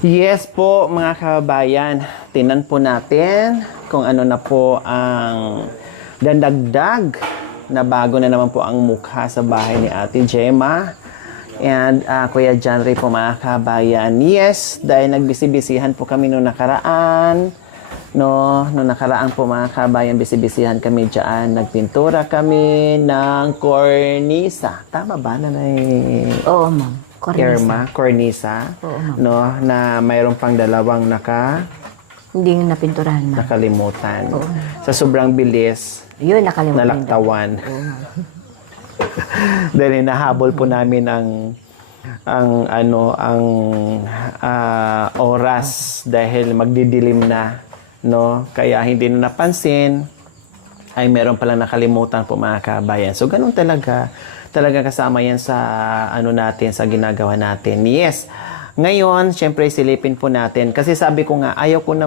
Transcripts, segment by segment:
Yes po mga kababayan, tinan po natin kung ano na po ang dadagdag na bago na naman po ang mukha sa bahay ni Ate Gemma and Kuya John Ray po mga kababayan. Yes, dahil nagbisibisihan po kami noong nakaraan. Noong nakaraan po mga kababayan, bisibisihan kami dyan. Nagpintura kami ng cornisa. Tama ba na Oo, ma'am. Irma, cornisa, Oo, ma'am. na mayroon pang dalawang Hindi nga napinturahan, ma'am. nakalimutan. Oo. Sa sobrang bilis, Yun, nakalimutan. nalaktawan. Oo, ma'am. Dahil nahabol po namin ang oras dahil magdidilim na, no? Kaya hindi na napansin ay meron palang nakalimutan po mga kabayan. So ganun talaga kasama yan sa natin, sa ginagawa natin. Yes. Ngayon, syempre silipin po natin kasi sabi ko nga ayaw ko na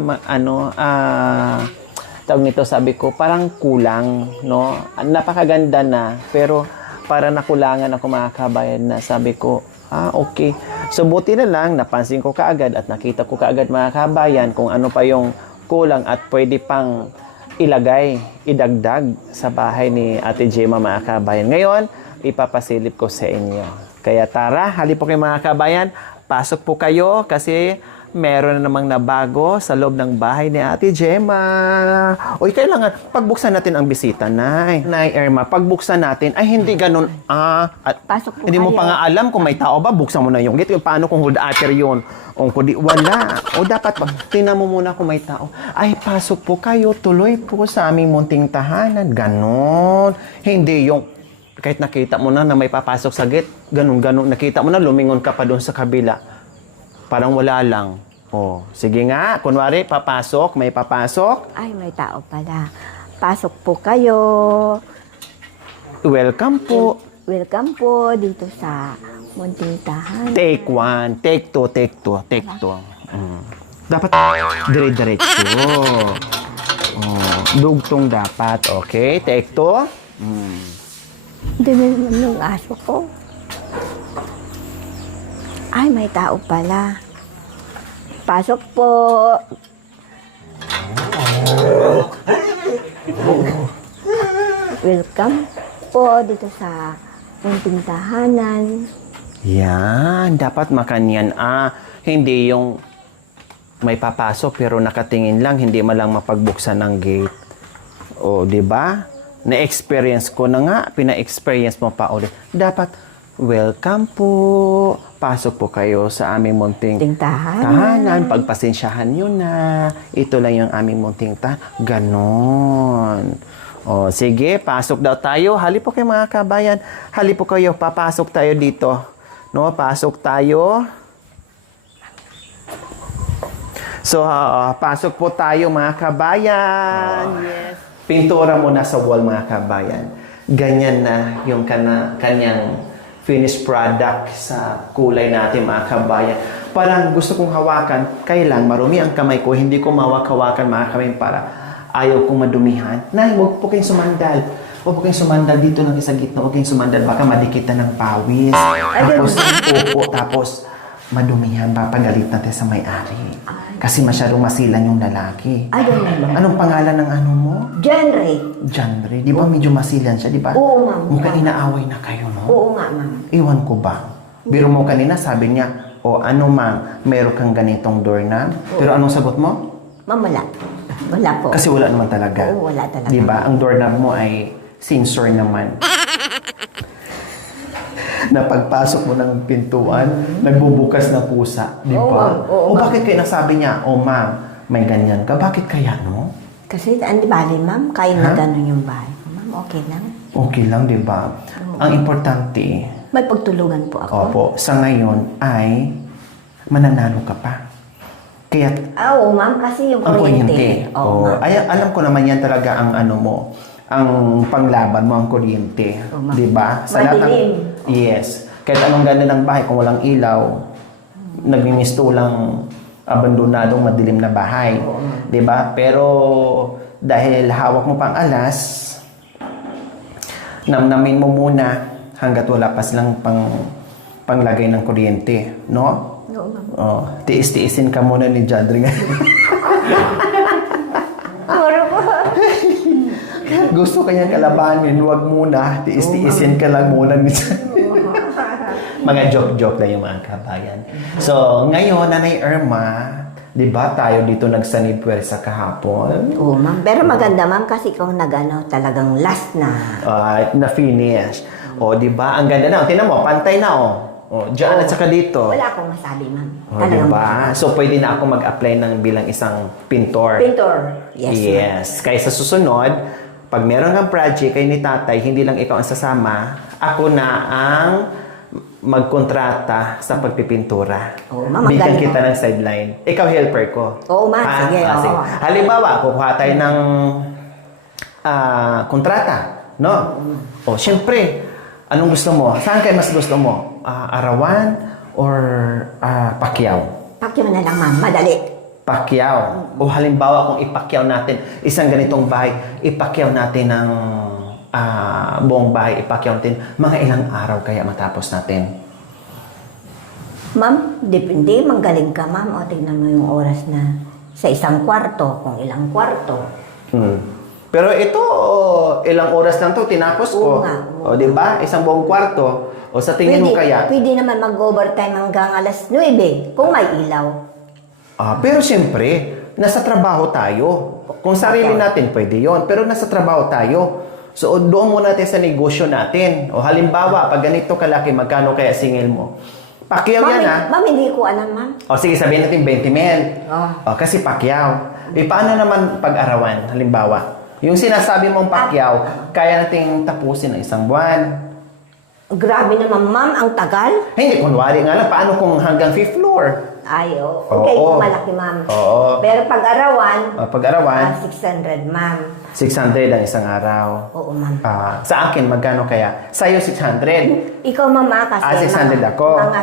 tawag nito, sabi ko parang kulang, no? Napakaganda na pero para nakulangan ako mga kabayan na sabi ko, okay. So buti na lang napansin ko kaagad at nakita ko kaagad mga kabayan kung ano pa yung kulang at pwede pang idagdag sa bahay ni Ate Gemma mga kabayan. Ngayon, ipapasilip ko sa inyo. Kaya tara, halip po kayo mga kabayan, pasok po kayo kasi meron na namang nabago sa loob ng bahay ni Ate Gemma. Uy, kailangan pagbuksan natin ang bisita, Nay. Nay Irma, pagbuksan natin, ay hindi ganun, at Pasok po hindi mo kayo. pa nga alam kung may tao ba, buksan mo na yung gate. Paano kung hold ater yun? O kung di, wala. O dapat, tingnan mo muna kung may tao. Ay, pasok po kayo, tuloy po sa aming munting tahanan. Ganon. Hindi yung, kahit nakita mo na may papasok sa gate, ganun, nakita mo na, lumingon ka pa doon sa kabila. Parang wala lang. Oh, sige nga. Kunwari, papasok. May papasok. Ay, may tao pala. Pasok po kayo. Welcome po. Welcome po dito sa munting tahanan. Take one. Take two. Take two. Take two. Dapat dire-diretso. Dugtong dapat. Okay. Take two. Hindi naman yung aso ko. Ay, may tao pala. Pasok po. Welcome po dito sa munting tahanan. Yan. Dapat makanyan. Hindi yung may papasok pero nakatingin lang, hindi malang mapagbuksan ng gate. O, di ba? Na-experience ko na nga, pina-experience mo pa ulit. Dapat, welcome po. Pasok po kayo sa aming munting tahanan. Pagpasensyahan nyo na. Ito lang yung aming munting tahanan. Ganon. O, sige, pasok daw tayo. Halip po kayo mga kabayan. Halip po kayo, papasok tayo dito. No, pasok tayo. So, pasok po tayo mga kabayan. Yes. Pintura mo na sa wall mga kabayan. Ganyan na yung kanyang finished product sa kulay natin mga kabayan. Parang gusto kong hawakan, kailan marumi ang kamay ko, hindi ko mawak-hawakan mga kabayan para ayaw kong madumihan. Nay, huwag po kayong sumandal. Huwag po kayong sumandal dito lang sa gitna. Huwag kayong sumandal, baka madikitan ng pawis. Tapos madumihan, papagalit natin sa may-ari. Kasi masyadong masilan yung lalaki. Ay, ganun ba? Anong pangalan ng ano mo? John Ray. John Ray. Di ba medyo masilan siya, di ba? Oo, ma'am. Mukhang inaaway na kayo, no? Oo nga, ma'am. Iwan ko ba? Biro mo kanina, sabi niya, ano ma'am, meron kang ganitong doorknob. Pero anong sagot mo? Ma'am, wala. Wala po. Kasi wala naman talaga. Oo, wala talaga. Di ba? Ang doorknob mo ay sensor naman. Na pagpasok mo ng pintuan, nagbubukas na pusa. Di ba? Oo, O bakit kayo nasabi niya, ma'am, may ganyan ka? Bakit kaya, no? Kasi, di bali, ma'am, kaya na gano'n yung bahay ko, ma'am. Okay lang. Okay lang, di ba? Ang importante, May pagtulungan po ako. opo, sa ngayon ay mananalo ka pa. Kaya Oo, ma'am, kasi yung ang kuryente. kuryente. Oo, ma'am. Ay, alam ko naman yan talaga ang ano mo, ang panglaban mo, ang kuryente. Oo, ma'am. Di ba? Madilim. Yes. Kahit anong ganda ng bahay, kung walang ilaw, nagmimisto lang abandonadong madilim na bahay. Di ba? Pero dahil hawak mo pang alas, namnamin mo muna hanggat wala pa silang panglagay ng kuryente, no? Oo, Oo, ma'am. Oh, tiis-tiisin ka muna ni Jandre ngayon. Puro po. Gusto kanyang kalabanin, huwag muna. Tiis-tiisin ka lang muna ni Jandre. Mga joke-joke lang yung mga kabayan. So, ngayon, Nanay Irma, di ba tayo dito nagsanib puwersa kahapon? Oo, ma'am. Pero maganda, ma'am, kasi kung nag-ano, talagang last na. Na-finish. O, di ba? Ang ganda na. Tingnan mo, pantay na, oh. O, dyan at saka dito. Wala akong masabi, ma'am. O, di ba? So, pwede na ako mag-apply ng bilang isang pintor. Pintor. Yes, ma'am. Yes. Kaya sa susunod, pag meron kang project kay ni tatay, hindi lang ikaw ang sasama, ako na ang magkontrata sa pagpipintura. Oo, ma'am, Bigyan magaling, kita ng sideline. Ikaw helper ko. Oo, ma'am. Sige, oo. Halimbawa, kukuha tayo ng kontrata, no? O, syempre, anong gusto mo? Saan kayo mas gusto mo? Arawan or Pacquiao? Pakyo na lang, ma'am. Madali. Pacquiao. O halimbawa kung ipakyaw natin isang ganitong bahay, ipakyaw natin ng buong bahay, ipakyaw natin, mga ilang araw kaya matapos natin? Ma'am, depende. Magaling ka, ma'am. O, tignan mo yung oras na sa isang kwarto, kung ilang kwarto. Pero ito, ilang oras lang to tinapos ko. Oo nga. O, di ba? Isang buong kwarto. O, sa tingin mo kaya? Pwede naman mag-overtime hanggang alas 9, kung may ilaw. Pero siyempre, nasa trabaho tayo. Kung sarili natin, pwede yon. Pero nasa trabaho tayo. So, doon muna natin sa negosyo natin. O halimbawa, pag ganito kalaki, magkano kaya singil mo? Pakyaw yan, ha? Ma'am, hindi ko alam, ma'am. O sige, sabihin natin 20 mil. Oh. O, kasi pakyaw. Paano naman pag-arawan? Halimbawa, yung sinasabi mong pakyaw, kaya nating tapusin ng isang buwan. Grabe naman, ma'am. Ang tagal. Hindi, kunwari nga lang, paano kung hanggang 5th floor? Ay, okay, Oo. kung malaki, ma'am. Oo. Pero pag-arawan, Pag-arawan, 600, ma'am. 600 ang isang araw. Oo, ma'am. Sa akin, magkano kaya? Sa'yo, 600. Ikaw, mama, kasi 600 ako. Mga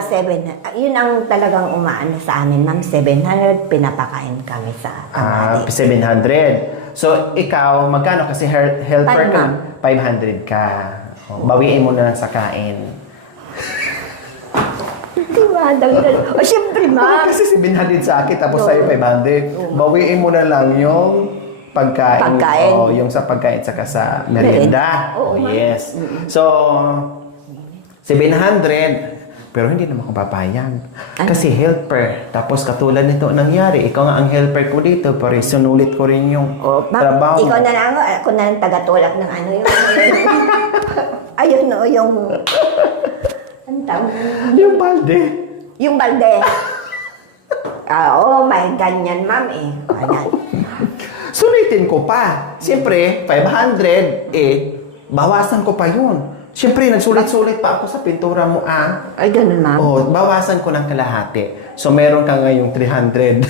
700. Yun ang talagang umaano sa amin, ma'am. 700, pinapakain kami sa amati. 700. So, ikaw, magkano? Kasi helper Five, ka. ma'am. 500 ka. Bawiin mo na lang sa kain. Diba? Dagdag. O, syempre, ma'am. Kasi 700 sa akin, tapos sa'yo 500. Bawiin mo na lang yung pagkain. Pagkain. O, yung sa pagkain saka sa merienda. Oo, ma'am. Yes. So, 700. Pero hindi naman ako papayag. Kasi helper. Tapos katulad nito nangyari, ikaw nga ang helper ko dito. Pero sinulit ko rin yung trabaho. Ikaw na lang, ako na lang tagatulak ng ano yung... ayun, no, yung... Ang tawag? Yung balde. Yung balde. Oo, may ganyan, ma'am, eh. Ganyan. Sulitin ko pa. Siyempre, 500, bawasan ko pa yun. Siyempre, nagsulit-sulit pa ako sa pintura mo, Ay, ganun, ma'am. Oh, bawasan ko ng kalahati. So, meron ka ngayong 300.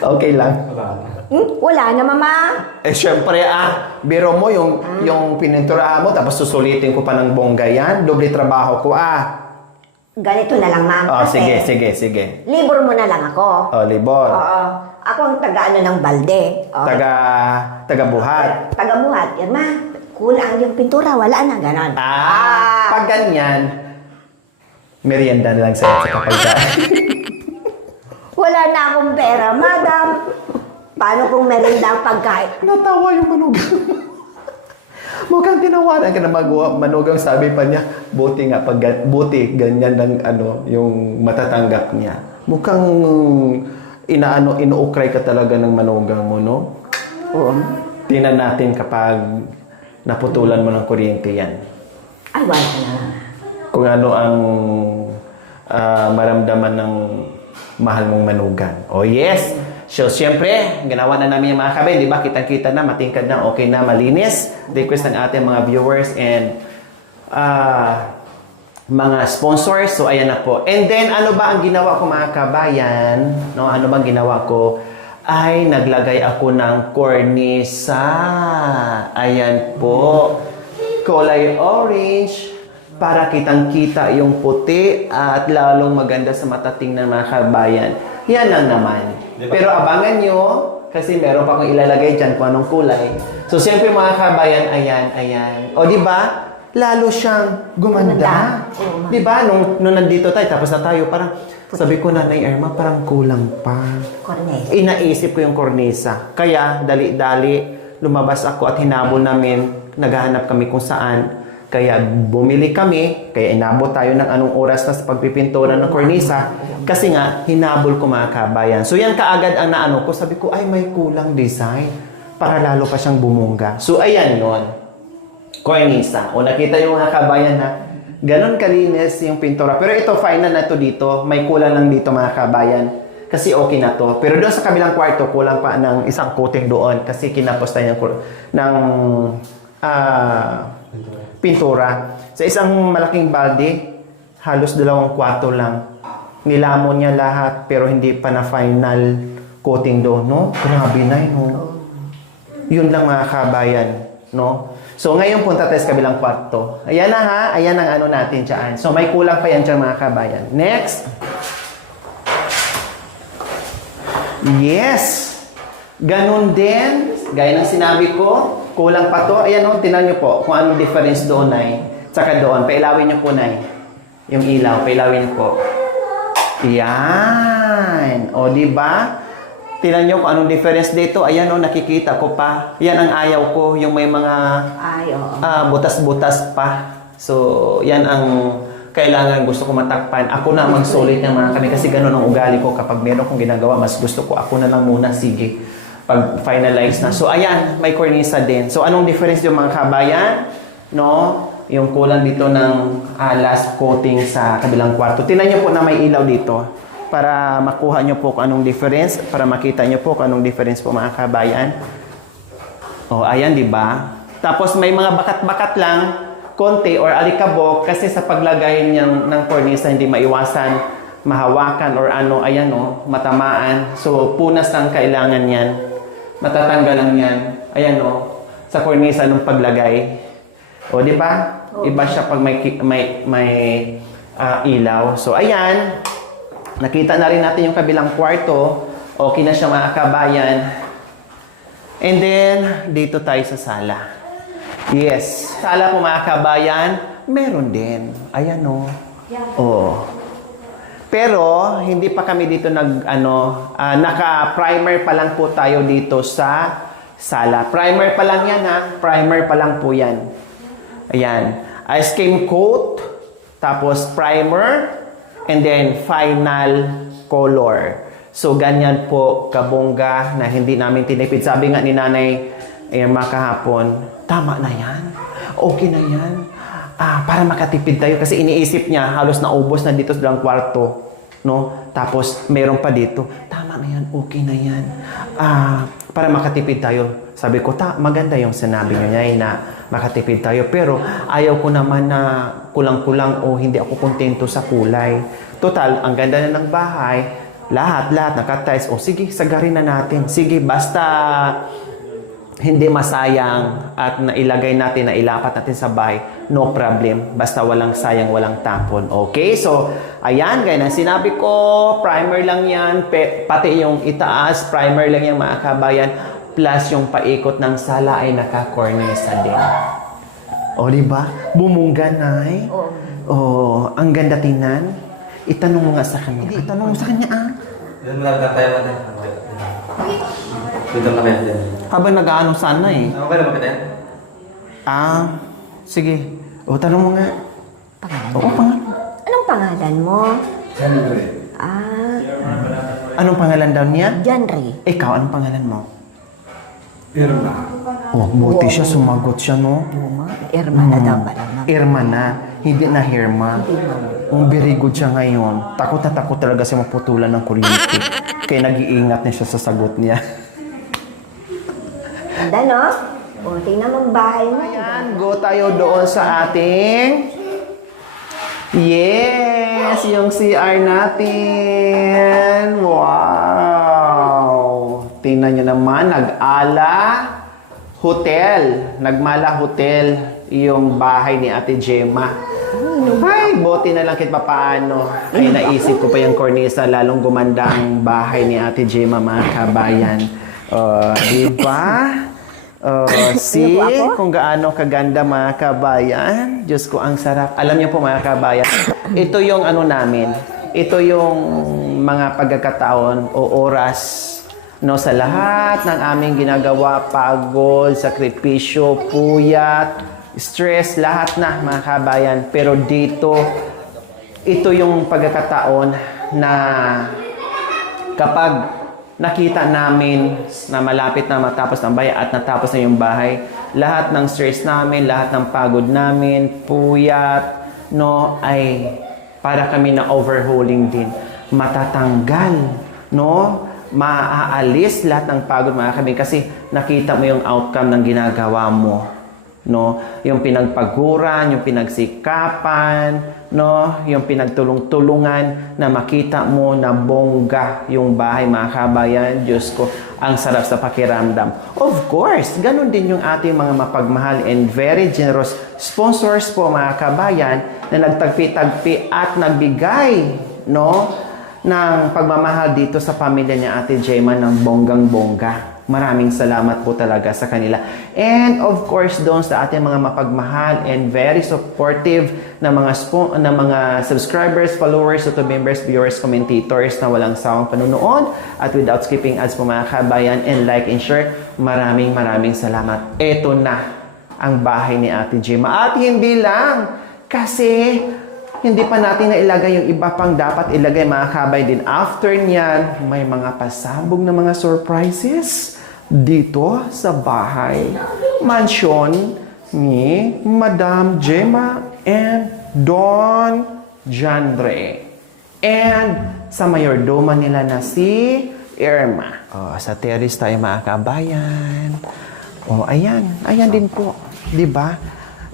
Okay lang. Wala na, mama. Siyempre, biro mo yung pininturahan mo, tapos susulitin ko pa ng bongga yan. Doble trabaho ko, Ganito na lang, ma'am. Oh, kasi sige. libor mo na lang ako. Oh, libor. Oo. Ako ang taga-ano ng balde. Oo. Taga-buhat. Taga-buhat. Yan, ma. Kulang yung pintura. Wala na, ganon. Pag ganyan, merienda na lang sa pagkain. Wala na akong pera, madam. Paano kung merienda ang pagkain? Natawa yung manugang. Mukhang tinawanan ka na manugang, sabi pa niya, buti ganyan ng yung matatanggap niya. Mukhang inuukray ka talaga ng manugang mo, no? Oo. Tingnan natin kapag naputulan mo ng kuryente yan. Ay, wala na. Kung ano ang maramdaman ng mahal mong manugang. Oh, yes! So, siyempre, ginawa na namin yung mga kabay, di ba? Kitang-kita na, matingkad na, okay na, malinis. Request ng ating mga viewers and mga sponsors. So, ayan na po. And then, ano ba ang ginawa ko, mga kabayan? No? Ano bang ginawa ko? Ay, naglagay ako ng cornisa. Ayan po. Kulay orange para kitang-kita yung puti at lalong maganda sa matating ng mga kabayan. Yan lang naman. Diba? Pero abangan nyo, kasi meron pa akong ilalagay dyan kung anong kulay. So, siyempre mga kabayan, ayan. O, di ba? lalo siyang gumanda. Oo. Di ba? Nung nandito tayo, tapos na tayo, parang, sabi ko, Nanay Irma, parang kulang pa. Cornell. Inaisip ko yung kornisa. Kaya, dali-dali, lumabas ako at hinabol namin, naghahanap kami kung saan. Kaya bumili kami, kaya inabot tayo ng anong oras na sa pagpipintura ng kornisa. Kasi nga, hinabol ko mga kabayan. So yan kaagad ang naano ko. Sabi ko, ay may kulang design. Para lalo pa siyang bumungga. So ayan yon, kornisa. O nakita yung mga kabayan na ganon kalinis yung pintura. Pero ito, final na to dito. May kulang lang dito mga kabayan. Kasi okay na to. Pero doon sa kabilang kwarto, kulang pa ng isang coating doon. Kasi kinapos tayo ng pintura. Sa isang malaking balde, halos 2 kwarto lang. Nilamon niya lahat, pero hindi pa na final coating doon, no? Grabe na yun, no? Yun lang mga kabayan, no? So, ngayon punta tayo sa kabilang kwarto. Ayan na ha, ayan ang ano natin dyan. So, may kulang pa yan dyan mga kabayan. Next. Yes! Ganun din, gaya ng sinabi ko, kulang pa to. Ayan o, tinan nyo po kung anong difference doon ay. Tsaka doon, pailawin nyo po na yung ilaw, pailawin nyo po. Yan. O, di ba? Tinan nyo kung anong difference dito. Ayan o, nakikita ko pa. Yan ang ayaw ko, yung may mga butas-butas pa. So, yan ang kailangan gusto ko matakpan. Ako na magsulit ng mga kami kasi ganun ang ugali ko. Kapag meron kong ginagawa, mas gusto ko ako na lang muna. Sige, pag finalize na. So, ayan, may kornisa din. So, anong difference yung mga kabayan? No? Yung kulang dito ng last coating sa kabilang kwarto. Tingnan nyo po na may ilaw dito para makuha nyo po kung anong difference, para makita nyo po kung anong difference po mga kabayan. O, ayan, di ba? Tapos may mga bakat-bakat lang, konti or alikabok kasi sa paglagay ng kornisa hindi maiwasan mahawakan or ano, ayan o, matamaan. So, punas lang kailangan yan. Matatanggal lang yan. Ayan o, sa kornisa ng paglagay. O, di ba? Iba siya pag may ilaw. So, ayan. Nakita na rin natin yung kabilang kwarto. Okay na siya mga kabayan. And then, dito tayo sa sala. Yes. Sala po mga kabayan, meron din. Ayan o. Oh. Pero, hindi pa kami dito naka-primer pa lang po tayo dito sa sala. Primer pa lang yan ha. Primer pa lang po yan. Ayan. Ice cream coat, tapos primer, and then final color. So, ganyan po kabongga na hindi namin tinipid. Sabi nga ni Nanay Irma kahapon, tama na yan. Okay na yan. Para makatipid tayo. Kasi iniisip niya, halos naubos na dito sa dalang kwarto. No? Tapos, meron pa dito. Tama na yan. Okay na yan. Para makatipid tayo. Sabi ko, maganda yung sinabi niya na makatipid tayo. Pero, ayaw ko naman na kulang-kulang o hindi ako kontento sa kulay. Total, ang ganda na ng bahay. Lahat nakatiles. O sige, sagarin na natin. Sige, basta hindi masayang at nailagay natin, nailapat natin sa bahay, no problem. Basta walang sayang, walang tapon. Okay? So, ayan, gaya ng sinabi ko, primer lang yan. Pati yung itaas, primer lang yan mga kabayan. Plus yung paikot ng sala ay naka-cornisa din. O, diba? Bumungga, Nay. Oh, ang ganda tingnan. Itanong mo nga sa kanya. Itanong mo sa kanya, Doon lang tayo natin. Dito na kayo dyan. Habang nag-ano sana eh. Okay na ba kita yan? Sige. O, tanong mo nga. Pangalan? Oo, pangalan. Anong pangalan mo? Henry. Anong pangalan daw niya? Janry. Ikaw, anong pangalan mo? Irma. Oh, buti siya, sumagot siya, no? Irma na daw pala. Irma na. Hindi na Hirma. Very good siya ngayon. Takot na takot talaga siya maputulan ng kuryente. Kaya nag-iingat na siya sa sagot niya. Ganda, no? O, tingnan mo ang bahay mo. Ayan, go tayo doon sa ating... Yes! Yung CR natin! Wow! Tingnan nyo naman, nag-ala hotel. Nagmala hotel yung bahay ni Ate Gemma. Ay, buti na lang kahit papaano. Ay, naisip ko pa yung cornisa, lalong gumanda ang bahay ni Ate Gemma, mga kabayan. Diba? See Ano po ako? kung gaano kaganda mga kabayan. Diyos ko, ang sarap. Alam niyo po mga kabayan, ito yung ano namin. Ito yung mga pagkakataon o oras no, sa lahat ng aming ginagawa, pagod, sakripisyo, puyat, stress, lahat na mga kabayan. Pero dito, ito yung pagkakataon na kapag nakita namin na malapit na matapos ng bahay at natapos na yung bahay, lahat ng stress namin, lahat ng pagod namin, puyat, no, ay para kami na overhauling din. Matatanggal, no? Maaalis lahat ng pagod mga kami kasi nakita mo yung outcome ng ginagawa mo. No, yung pinagpaguran, yung pinagsikapan, no, yung pinagtulong-tulungan na makita mo na bongga yung bahay mga kabayan. Diyos ko, ang sarap sa pakiramdam. Of course, ganun din yung ating mga mapagmahal and very generous sponsors po mga kabayan na nagtagpi-tagpi at nagbigay, no, ng pagmamahal dito sa pamilya niya Ate Gemma ng bonggang-bongga. Maraming salamat po talaga sa kanila. And of course, doon sa ating mga mapagmahal and very supportive na mga subscribers, followers, YouTube members, viewers, commentators na walang sawang panunood at without skipping ads po mga kabayan and like and share. Maraming salamat. Ito na ang bahay ni Ate Gemma. At hindi lang kasi hindi pa natin nailagay yung iba pang dapat ilagay mga kabay din. After niyan, may mga pasabog na mga surprises dito sa bahay. Mansion ni Madam Gemma and Don Jandre. And sa mayordoma nila na si Irma. Sa terrace tayo mga kabayan. Ayan. Ayan din po. Diba?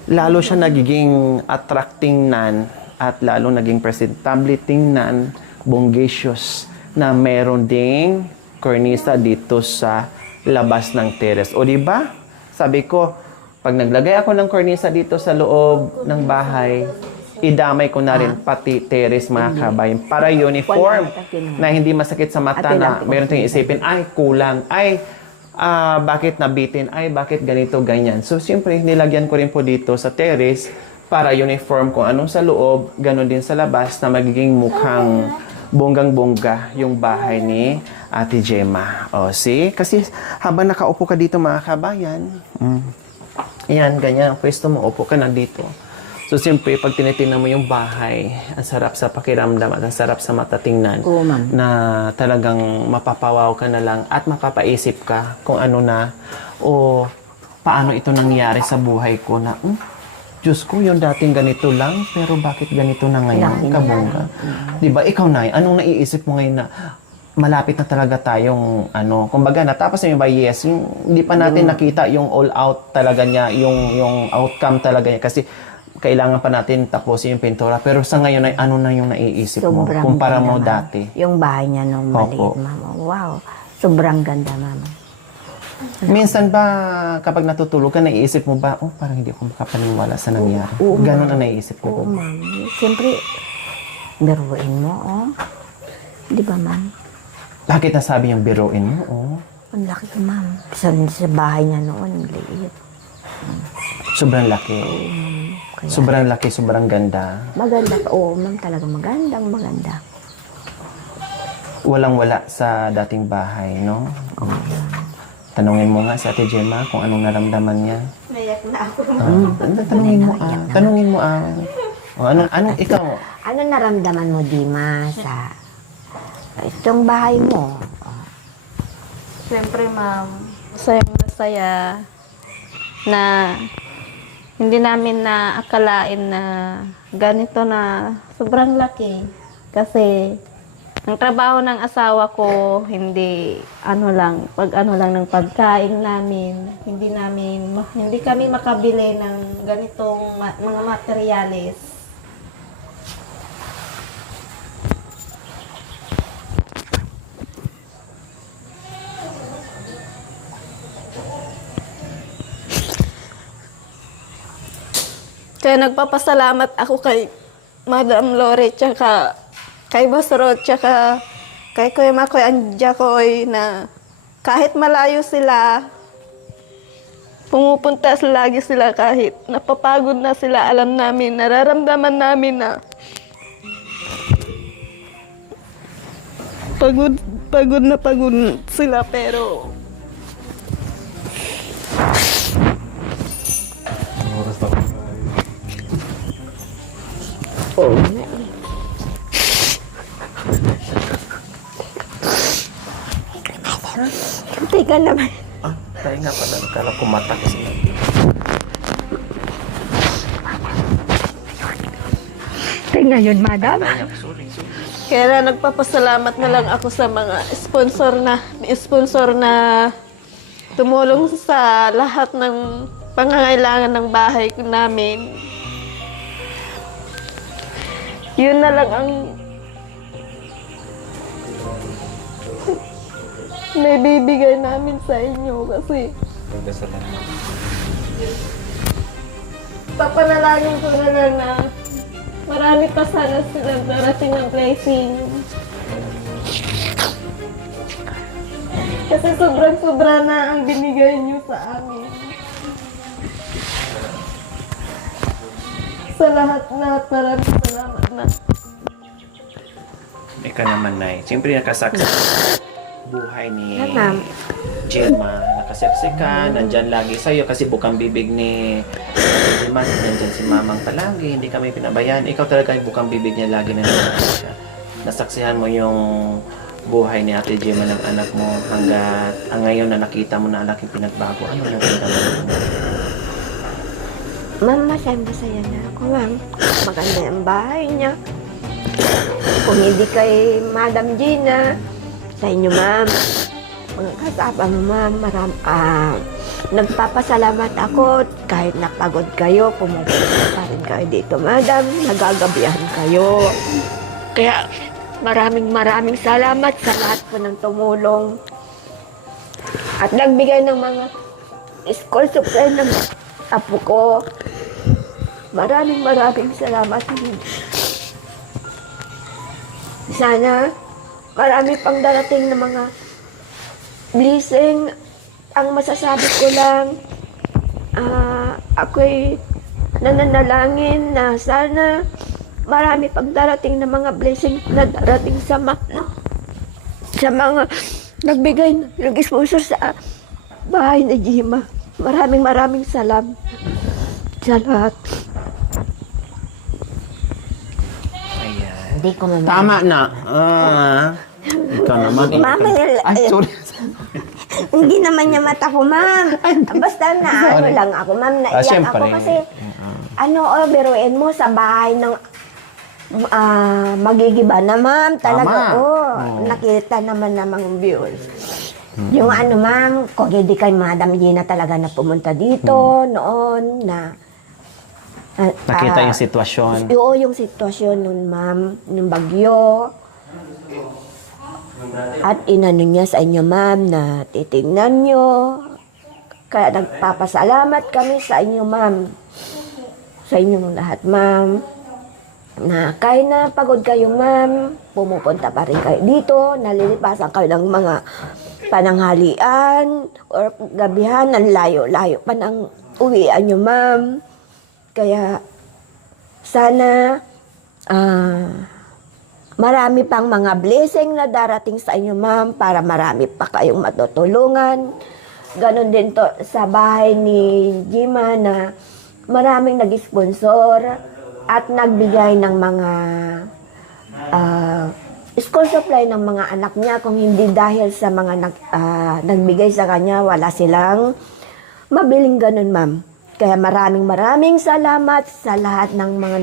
Lalo siya nagiging attracting nan at lalo naging presentable tingnan, bongacious, na meron ding cornisa dito sa labas ng terrace. O di ba? Sabi ko, pag naglagay ako ng cornisa dito sa loob ng bahay, idamay ko na rin pati terrace mga kabayan para uniform na hindi masakit sa mata na meron tayong isipin, ay kulang, ay bakit nabitin, ay bakit ganito, ganyan. So, siyempre, nilagyan ko rin po dito sa terrace para uniform kung anong sa loob, ganun din sa labas na magiging mukhang bonggang-bongga yung bahay ni Ate Gemma. See? Kasi habang nakaupo ka dito mga kabayan, yan, ganyan, pwesto mo, upo ka na dito. So, siyempre, pag tinitingnan mo yung bahay, ang sarap sa pakiramdam at ang sarap sa mata tingnan na talagang mapapawaw ka na lang at mapapaisip ka kung ano na o paano ito nangyari sa buhay ko na, Diyos ko, yung dating ganito lang, pero bakit ganito na ngayon, kabongga? Diba, ikaw na, anong naiisip mo ngayon na malapit na talaga tayong, kumbaga, natapos na yung by yes, yung, hindi pa natin nakita yung all out talaga niya, yung outcome talaga niya, kasi kailangan pa natin tapusin yung pintura. Pero sa ngayon ay ano na yung naiisip mo kumpara mo ganda, dati? Yung bahay niya nung maliit, mama. Wow, sobrang ganda, mama. Minsan ba kapag natutulog ka, naiisip mo ba, parang hindi ako makapaniwala sa nangyari? Ganon ang naiisip mo? Oo, ma'am. Siyempre, biruin mo, Di ba, ma'am? Bakit nasabi yung biruin mo? Ang laki, ma'am. Sa bahay niya noon, ang liit. Sobrang laki. Kaya, Sobrang laki, sobrang ganda. maganda pa. Oo, ma'am, talagang maganda. Walang-wala sa dating bahay, no? Tanungin mo nga si Ate Gemma kung anong naramdaman niya. Nayak na ako. Tanungin mo. Anong ikaw? Ano naramdaman mo, Dima, sa itong bahay mo? Siyempre, ma'am, masaya na hindi namin naakalain na ganito na sobrang laki. Kasi ang trabaho ng asawa ko, hindi lang ng pagkain namin, hindi kami makabili ng ganitong mga materyales. Kaya nagpapasalamat ako kay Madam Lore, tsaka kay Boss Rod, tsaka kay Kuya Makoy Anjakoy na kahit malayo sila, Pumupunta lagi sila kahit napapagod na sila. Alam namin, nararamdaman namin na pagod na pagod sila, pero Teka naman. Ah, tayo nga pala. Kala kumatak sila. Tingnan yun, madam. Sorry. kaya nagpapasalamat na lang ako sa mga sponsor na tumulong sa lahat ng pangangailangan ng bahay namin. Yun na lang ang may bibigay namin sa inyo kasi papanalangin ko na lang na marami pa sana silang darating ng blessing. Kasi sobrang-sobra na ang binigay niyo sa amin. Sa lahat maraming salamat na. Ika naman, Nay. Siyempre nakasaksi buhay ni Ma'am. Gemma. Nakasaksi ka, nandyan lagi sa'yo kasi bukang bibig ni Gemma. Nandyan si Mamang palagi, hindi kami pinabayaan. Ikaw talaga yung bukang bibig niya lagi na nandyan siya. Nasaksihan mo yung buhay ni Ate Gemma ng anak mo hanggat ngayon na nakita mo na ang laking pinagbago. Ano yung pinagbago mo? Ma'am, masaya na ako, ma'am. Maganda ang bahay niya. Kung hindi kay Madam Gina, sa inyo, ma'am, mga kasama mo, ma'am, nagpapasalamat ako kahit napagod kayo, pumupunta pa rin kayo dito, madam, nagagabihan kayo. Kaya maraming salamat sa lahat po ng tumulong at nagbigay ng mga school supply ng apo ko. Maraming salamat. Sana marami pang darating na mga blessing. Ang masasabi ko lang, ako'y nananalangin na sana marami pang darating na mga blessing na darating sa mga nagbigay, nag-sponsor sa bahay ni Gemma. Maraming salamat sa lahat. Ayan. Hindi ko Tama na. Ikaw naman. Mama, Ay, sorry. hindi naman niya mata ko, ma'am. Basta na ano lang ako, ma'am. Naiyak syempre. ako kasi, biruin mo sa bahay ng magigiba na, ma'am. Talaga, Tama. nakita naman namang views. Yung ma'am, kung hindi kay Madam Gina talaga na pumunta dito noon na Nakita yung sitwasyon. Oo, yung sitwasyon nun, ma'am, yung bagyo. At inano niya sa inyo, ma'am, na titingnan nyo. Kaya nagpapasalamat kami sa inyo, ma'am. Sa inyong lahat, ma'am. Na kahit na pagod kayo, ma'am, pumupunta pa rin kayo dito, nalilipasan kayo ng mga pananghalian or gabihan, ng layo-layo pa ng uwian nyo, ma'am. Kaya sana marami pang mga blessing na darating sa inyo, ma'am, para marami pa kayong matutulungan. Ganon din to sa bahay ni Gemma na maraming nag-sponsor at nagbigay ng mga school supply ng mga anak niya. Kung hindi dahil sa mga nagbigay sa kanya, wala silang mabiling ganon, ma'am. Kaya maraming salamat sa lahat ng mga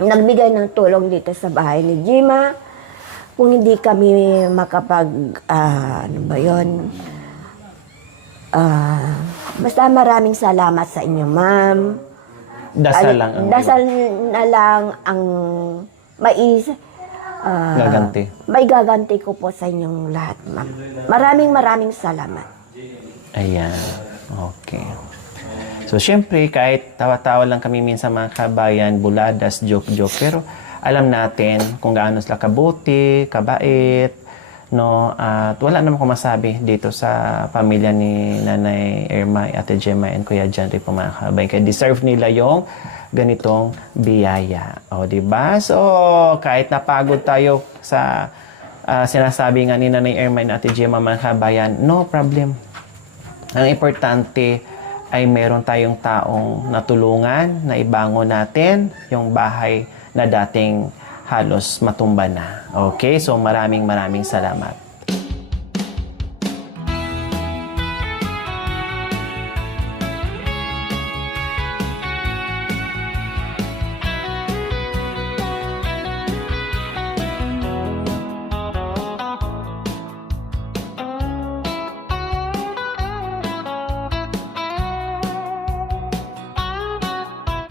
nagbigay ng tulong dito sa bahay ni Gemma. Kung hindi kami basta maraming salamat sa inyo, ma'am. Dasal lang ang Dasal na lang ang gaganti. may gaganti ko po sa inyong lahat, ma'am. Maraming salamat. Ayan. Okay. So, syempre, kahit tawa-tawa lang kami minsan mga kabayan, buladas, joke-joke, pero alam natin kung gaano sila kabuti, kabait, no? At wala naman akong masabi dito sa pamilya ni Nanay Irma, Ate Gemma, and Kuya John rin po mga kababayan. Kaya deserve nila yung ganitong biyaya. O, diba? So, kahit napagod tayo sa sinasabi nga ni Nanay Irma and Ate Gemma mga kababayan, no problem. Ang importante ay meron tayong taong natulungan na ibangon natin yung bahay na dating halos matumba na. Okay? So, maraming salamat.